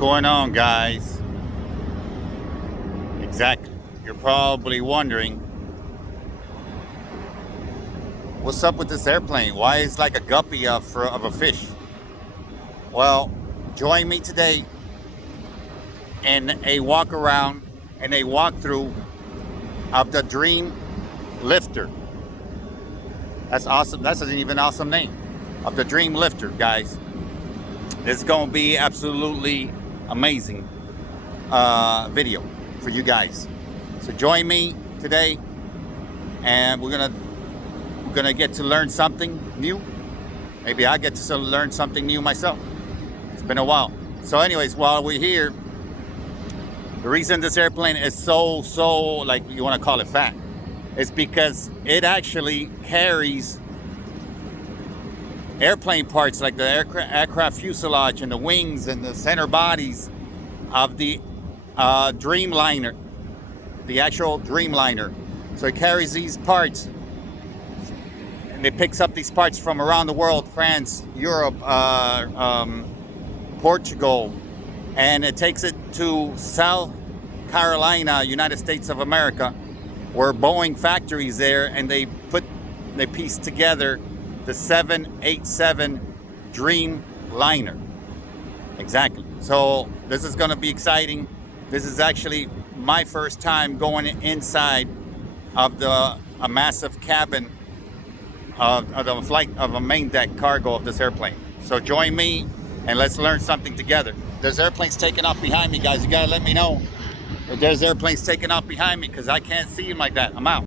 going on, guys? Exactly. You're probably wondering, what's up with this airplane? Why is like a guppy of a fish? Well, join me today in a walk around and a walkthrough of the Dreamlifter. That's awesome. That's an even awesome name, of the Dreamlifter, guys. It's going to be absolutely amazing video for you guys. So join me today, and we're gonna get to learn something new. Maybe I get to learn something new myself. It's been a while. So anyways, while we're here, the reason this airplane is so like, you want to call it fat, is because it actually carries airplane parts like the aircraft fuselage and the wings and the center bodies of the Dreamliner, the actual Dreamliner. So it carries these parts, and it picks up these parts from around the world: France, Europe, Portugal, and it takes it to South Carolina, United States of America, where Boeing factories there, and they piece together the 787 Dreamliner. Exactly. So this is going to be exciting. This is actually my first time going inside of a massive cabin of a main deck cargo of this airplane. So join me and let's learn something together. There's airplanes taking off behind me, guys. You gotta let me know if there's airplanes taking off behind me, because I can't see them like that. I'm out.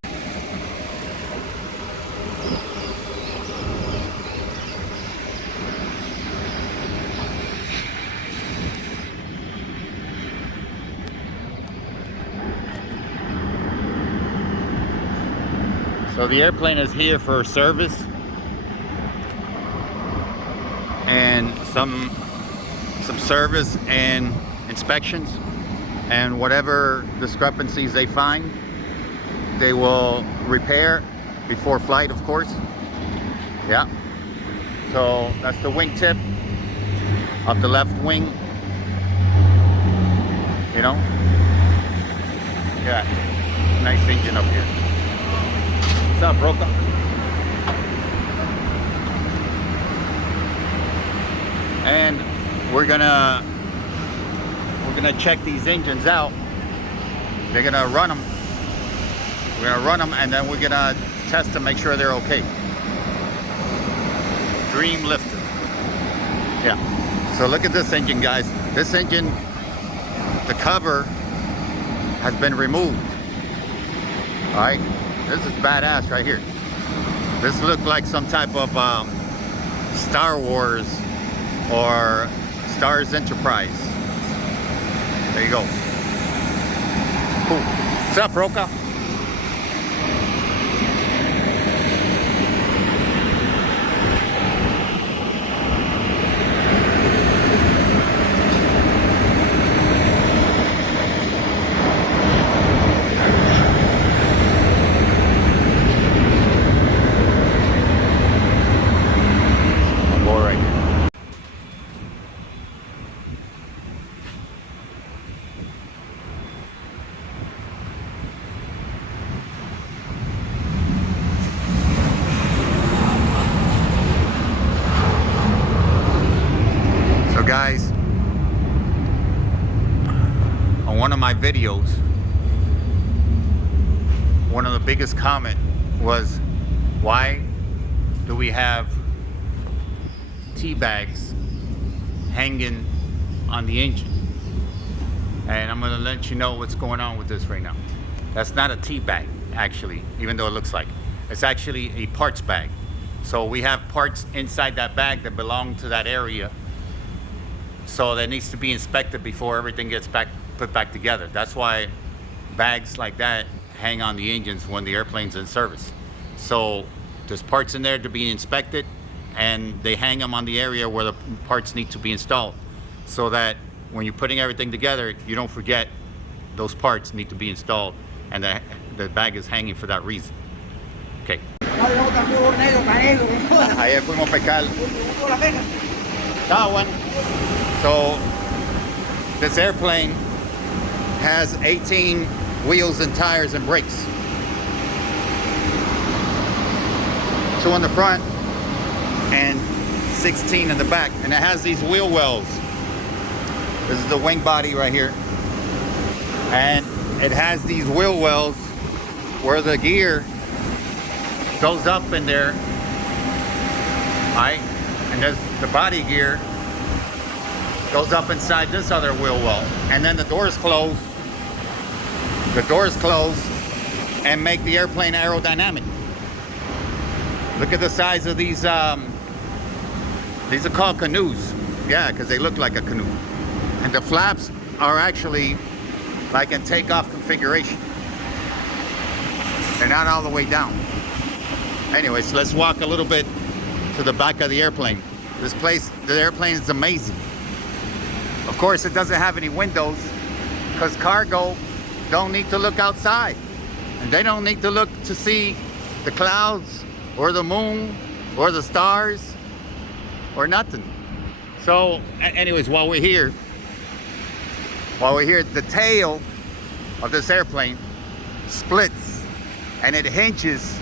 So the airplane is here for service and some service and inspections, and whatever discrepancies they find, they will repair before flight, of course. Yeah. So that's the wingtip of the left wing. You know? Yeah. Nice engine up here. What's up, Broca? And we're gonna check these engines out. They're gonna run them. We're gonna run them, and then we're gonna test to make sure they're okay. Dreamlifter. Yeah. So look at this engine, guys. This engine, the cover has been removed. All right. This is badass right here. This looked like some type of Star Wars or Stars Enterprise. There you go. Cool. What's up, Roca? Guys, on one of my videos, one of the biggest comment was, why do we have tea bags hanging on the engine? And I'm gonna let you know what's going on with this right now. That's not a tea bag, actually, even though it looks like it. It's actually a parts bag. So we have parts inside that bag that belong to that area. So that needs to be inspected before everything gets put back together. That's why bags like that hang on the engines when the airplane's in service. So there's parts in there to be inspected, and they hang them on the area where the parts need to be installed, so that when you're putting everything together, you don't forget those parts need to be installed, and the bag is hanging for that reason. Okay. Ayer fuimos a pescar. Estaba bueno. So this airplane has 18 wheels and tires and brakes. 2 in the front and 16 in the back. And it has these wheel wells. This is the wing body right here. And it has these wheel wells where the gear goes up in there. Right? And there's the body gear goes up inside this other wheel well. And then the doors close. The doors close and make the airplane aerodynamic. Look at the size of these. These are called canoes. Yeah, because they look like a canoe. And the flaps are actually like in takeoff configuration. They're not all the way down. Anyways, let's walk a little bit to the back of the airplane. This place, the airplane is amazing. Of course, it doesn't have any windows because cargo don't need to look outside. And they don't need to look to see the clouds or the moon or the stars or nothing. So anyways, while we're here, the tail of this airplane splits and it hinges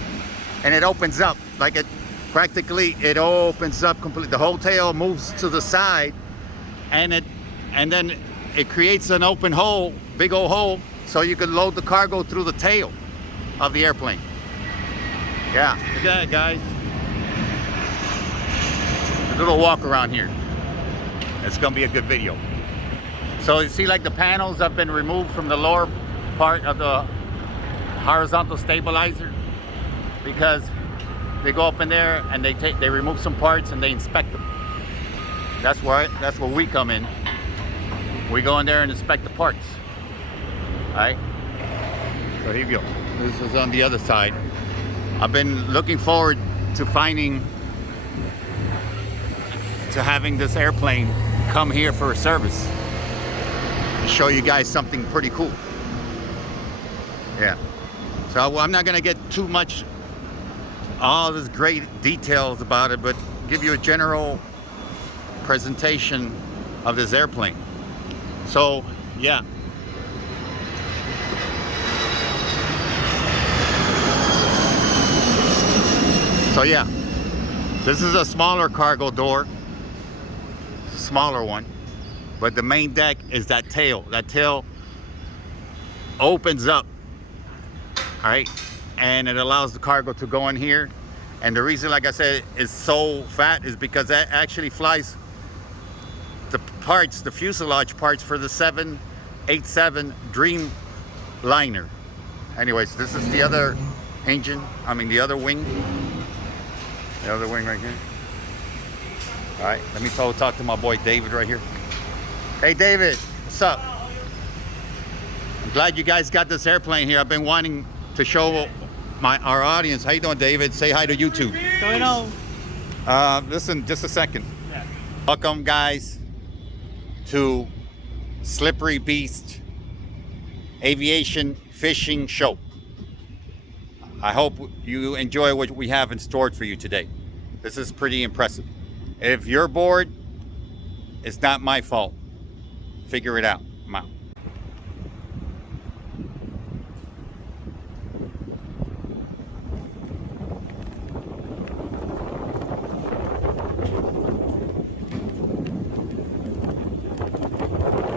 and it opens up. Like it practically, it opens up completely. The whole tail moves to the side and then it creates an open hole, big old hole, so you can load the cargo through the tail of the airplane. Yeah, look at that, guys. A little walk around here. It's gonna be a good video. So you see, like the panels have been removed from the lower part of the horizontal stabilizer because they go up in there and they remove some parts and they inspect them. That's where we come in. We go in there and inspect the parts. All right. So here we go. This is on the other side. I've been looking forward to having this airplane come here for a service and show you guys something pretty cool. Yeah. So I'm not gonna get too much all this great details about it, but give you a general presentation of this airplane. So yeah. So yeah, this is a smaller cargo door, smaller one, but the main deck is that tail. That tail opens up, all right, and it allows the cargo to go in here. And the reason, like I said, it's so fat is because that actually flies the parts, the fuselage parts for the 787 Dreamliner. Anyways, this is the other engine, the other wing. The other wing right here. All right, let me talk to my boy David right here. Hey David, what's up? I'm glad you guys got this airplane here. I've been wanting to show our audience. How you doing, David? Say hi to YouTube. What's going on? Listen, just a second. Yeah. Welcome, guys, to SmarterEveryDay Aviation Fishing Show. I hope you enjoy what we have in store for you today. This is pretty impressive. If you're bored, it's not my fault. Figure it out. I'm out.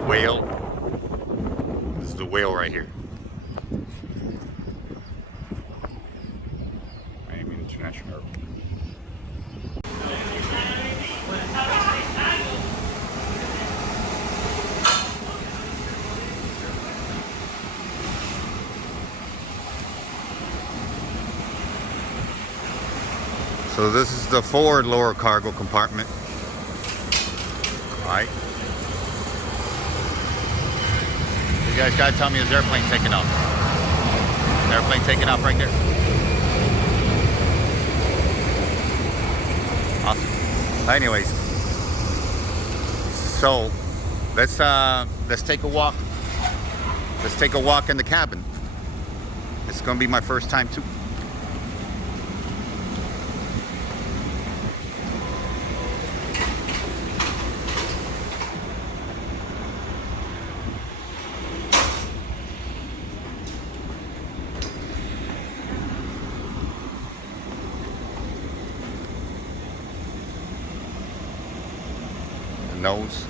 Whale. This is the whale right here. International. So this is the forward lower cargo compartment. All right. You guys gotta tell me, is airplane taking off? Airplane taking off right there. Awesome. Anyways, so let's take a walk. Let's take a walk in the cabin. It's gonna be my first time too. nose.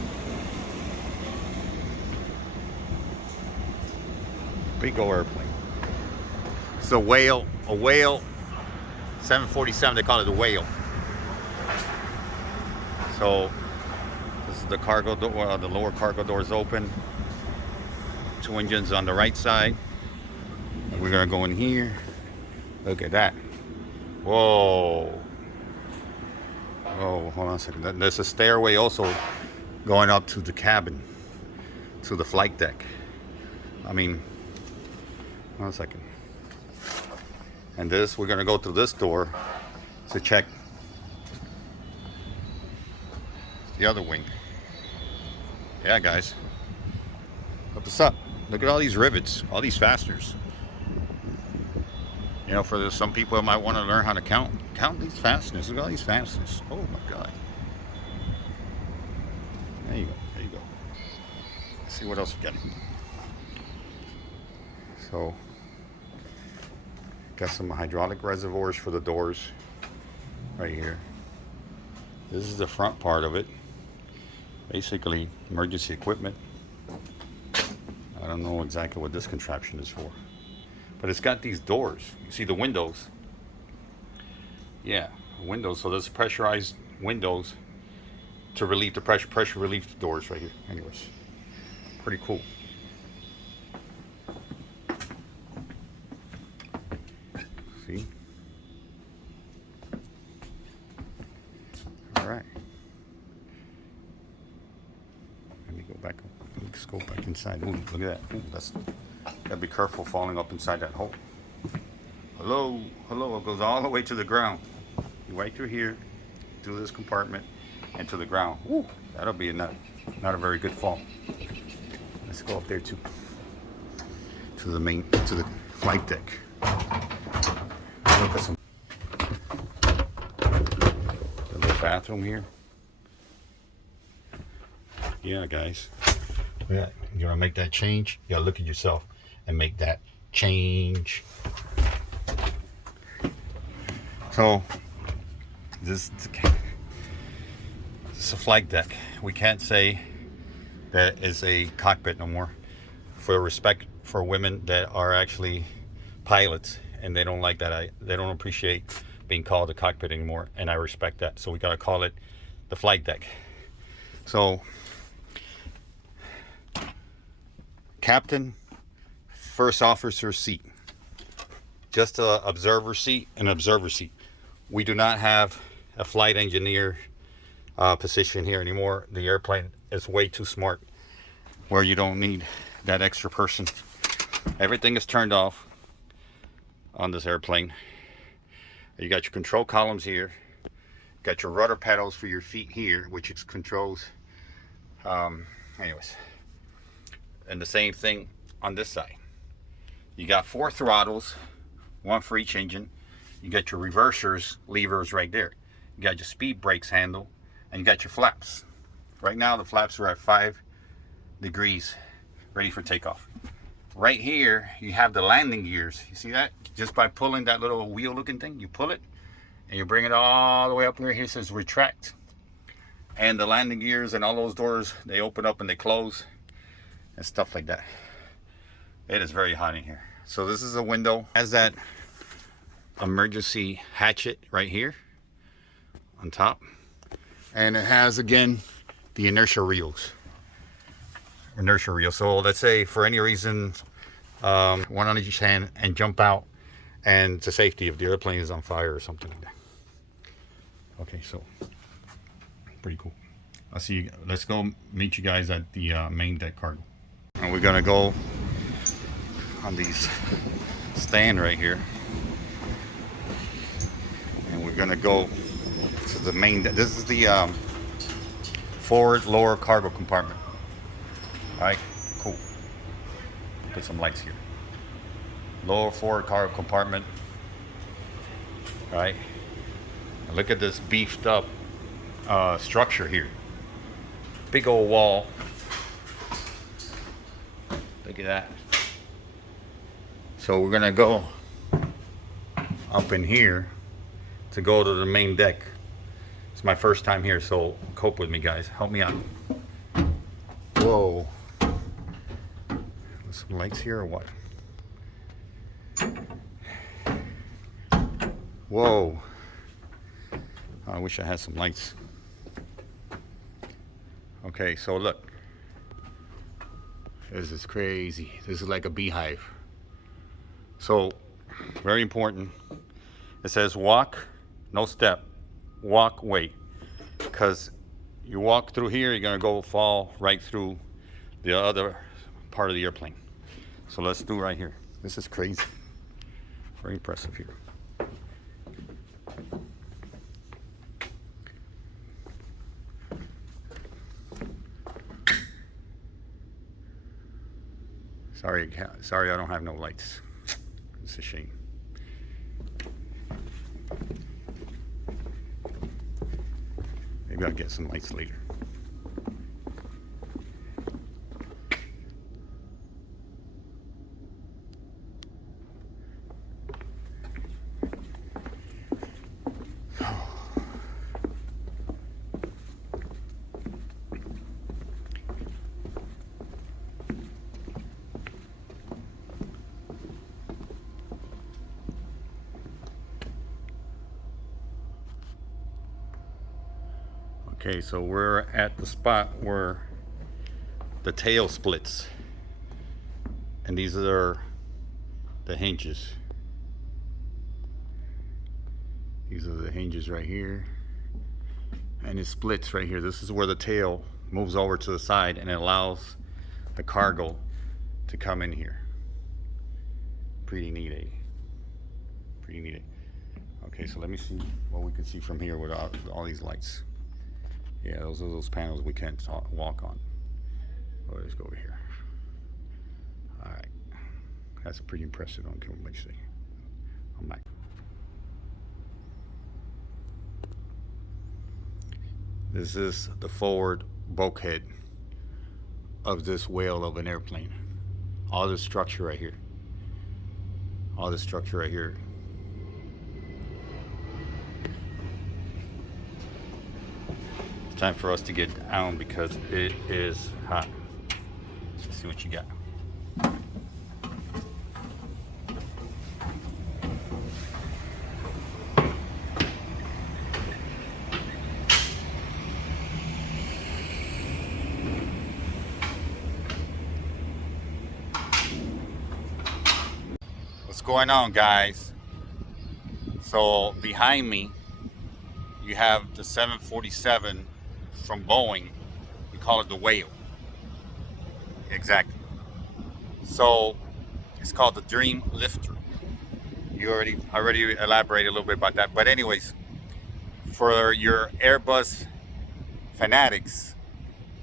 Big old airplane. It's a whale 747, they call it a whale. So this is the cargo door, the lower cargo doors open. 2 engines on the right side. And we're gonna go in here. Look at that. Whoa. Oh, hold on a second. There's a stairway also going up to the cabin, to the flight deck. I mean, hold on a second. And this, we're gonna go through this door to check the other wing. Yeah, guys. What's up? Look at all these rivets, all these fasteners. You know, for some people that might want to learn how to count these fasteners. Look at all these fasteners. Oh my God. There you go. There you go. Let's see what else we got. So, got some hydraulic reservoirs for the doors right here. This is the front part of it. Basically, emergency equipment. I don't know exactly what this contraption is for. But it's got these doors. You see the windows? Yeah, windows. So there's pressurized windows to relieve the pressure relief doors right here. Anyways, pretty cool. See? All right. Let me go back. Let's go back inside. Ooh, look at that. Ooh, gotta be careful falling up inside that hole. Hello, hello. It goes all the way to the ground. You right through here, through this compartment, and to the ground. Ooh, that'll be not a very good fall. Let's go up there too. To the flight deck. Look at some the little bathroom here. Yeah, guys. Yeah, you wanna make that change? You gotta look at yourself and make that change. So this is a flight deck. We can't say that is a cockpit no more, for respect for women that are actually pilots, and they don't like that. They don't appreciate being called a cockpit anymore, and I respect that. So we gotta call it the flight deck. So captain, first officer seat, just a observer seat, an observer seat. We do not have a flight engineer position here anymore. The airplane is way too smart where you don't need that extra person. Everything is turned off on this airplane. You got your control columns here, got your rudder pedals for your feet here, which is controls anyways. And the same thing on this side. You got 4 throttles, 1 for each engine. You got your reversers levers right there. You got your speed brakes handle, and you got your flaps. Right now the flaps are at 5 degrees, ready for takeoff. Right here you have the landing gears. You see that? Just by pulling that little wheel looking thing, you pull it and you bring it all the way up here. Here it says retract. And the landing gears and all those doors, they open up and they close and stuff like that. It is very hot in here. So this is a window. Has that emergency hatchet right here on top, and it has again the inertia reels. So let's say for any reason, one on each hand, and jump out, and to safety if the airplane is on fire or something like that. Okay, so pretty cool. I'll see you. Let's go meet you guys at the main deck cargo. And we're gonna go on these stand right here, and we're gonna go to the main deck. This is the forward lower cargo compartment. All right, cool. Put some lights here. Lower forward cargo compartment. All right. And look at this beefed up structure here. Big old wall. Look at that. So we're gonna go up in here to go to the main deck. It's my first time here, so cope with me, guys. Help me out. Whoa. Some lights here or what? Whoa. I wish I had some lights. Okay, so look. This is crazy. This is like a beehive. So, very important. It says walk, no step. Walk, wait. Because you walk through here, you're going to go fall right through the other part of the airplane. So let's do right here. This is crazy. Very impressive here. Sorry, I don't have no lights. It's a shame. Maybe I'll get some lights later. Okay, so we're at the spot where the tail splits, and these are the hinges. These are the hinges right here, and it splits right here. This is where the tail moves over to the side and it allows the cargo to come in here. Pretty neat, eh? Pretty neat, eh? Okay, so let me see what we can see from here with all these lights. Yeah, those are those panels we can't walk on. Oh, let's go over here. All right, that's pretty impressive. Okay, let me see. I'm back. This is the forward bulkhead of this whale of an airplane. All this structure right here. All this structure right here. Time for us to get down because it is hot. Let's see what you got. What's going on, guys? So behind me you have the 747 from Boeing. We call it the whale. Exactly. So it's called the Dreamlifter. I already elaborated a little bit about that. But anyways, for your Airbus fanatics,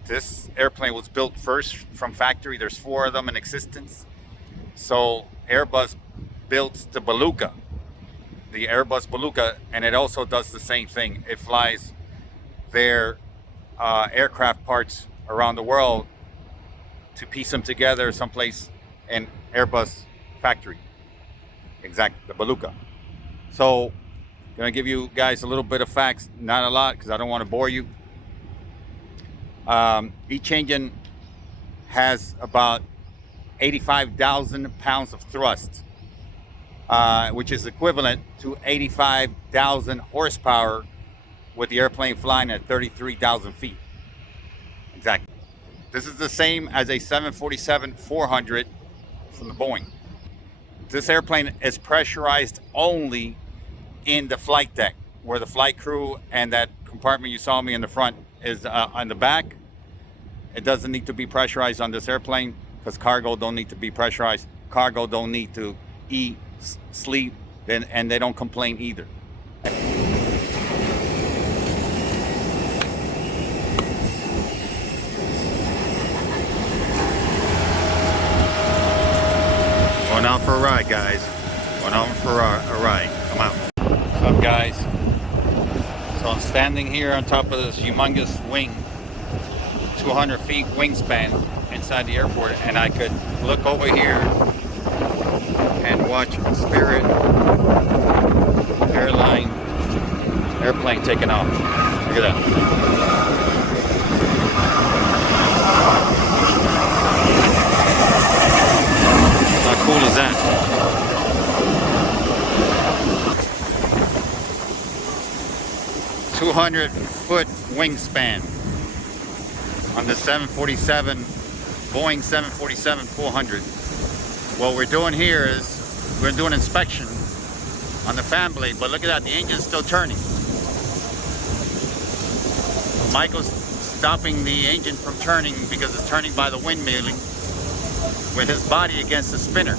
this airplane was built first from factory. There's 4 of them in existence. So Airbus built the Beluga, the Airbus Beluga, and it also does the same thing. It flies their aircraft parts around the world to piece them together someplace in Airbus factory. Exactly, the Beluga. So, gonna give you guys a little bit of facts, not a lot, because I don't want to bore you. Each engine has about 85,000 pounds of thrust, which is equivalent to 85,000 horsepower with the airplane flying at 33,000 feet. Exactly. This is the same as a 747-400 from the Boeing. This airplane is pressurized only in the flight deck, where the flight crew and that compartment you saw me in the front is on the back. It doesn't need to be pressurized on this airplane because cargo don't need to be pressurized. Cargo don't need to eat, sleep, and they don't complain either. Going out for a ride, guys. Going out for a ride. Come out. What's up, guys? So I'm standing here on top of this humongous wing, 200 feet wingspan inside the airport, and I could look over here and watch Spirit airline airplane taking off. Look at that. 200-foot wingspan on the 747, Boeing 747-400. What we're doing here is we're doing inspection on the fan blade, but look at that, the engine's still turning. Michael's stopping the engine from turning because it's turning by the windmilling with his body against the spinner.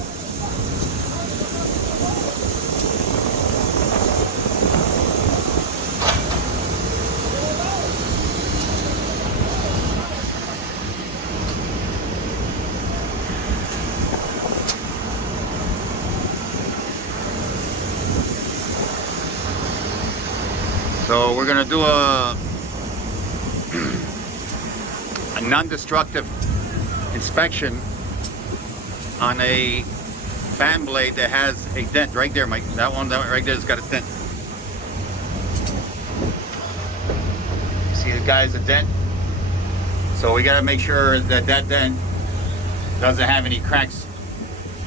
So we're gonna do a non-destructive inspection on a fan blade that has a dent right there, Mike. That one right there has got a dent. See the guy's a dent? So we gotta make sure that that dent doesn't have any cracks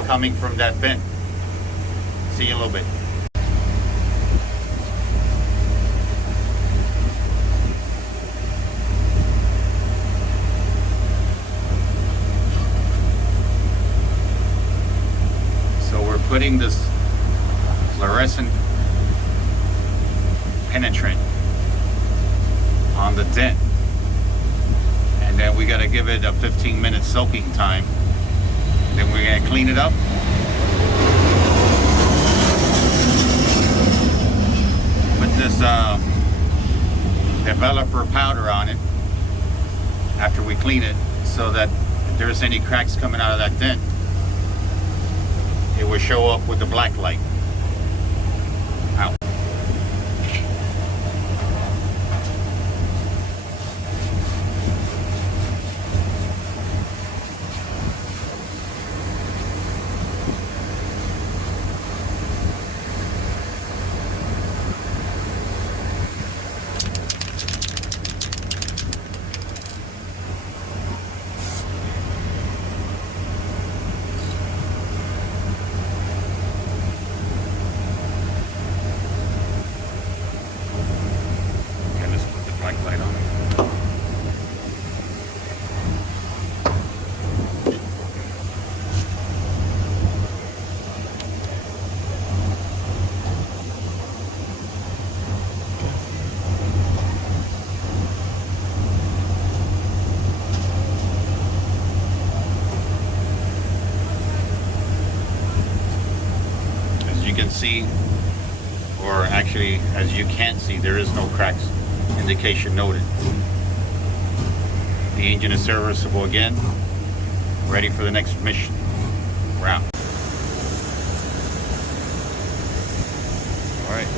coming from that bend. See you in a little bit. Putting this fluorescent penetrant on the dent, and then we got to give it a 15-minute soaking time. Then we're going to clean it up, put this developer powder on it after we clean it, so that if there's any cracks coming out of that dent, it will show up with the black light. Out. See, or actually as you can't see, there is no cracks indication noted. The engine is serviceable again, ready for the next mission round. All right.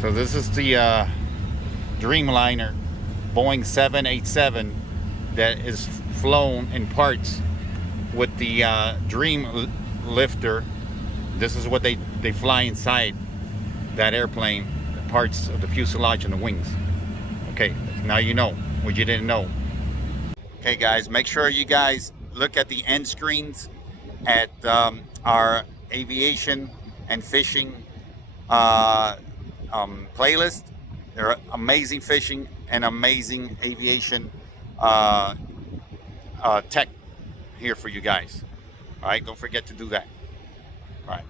So this is the Dreamliner Boeing 787 that is flown in parts with the Dreamlifter. This is what they fly inside that airplane, the parts of the fuselage and the wings. Okay, now you know what you didn't know. Okay guys, make sure you guys look at the end screens at our aviation and fishing playlist. They're amazing fishing and amazing aviation tech here for you guys. All right, don't forget to do that. All right.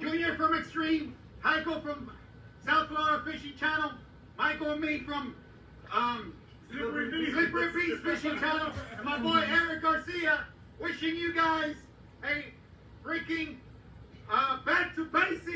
Junior from Extreme, Heiko from South Florida Fishing Channel, Michael and me from Slippery Beach Fishing Channel, and my boy Eric Garcia, wishing you guys a freaking back to basics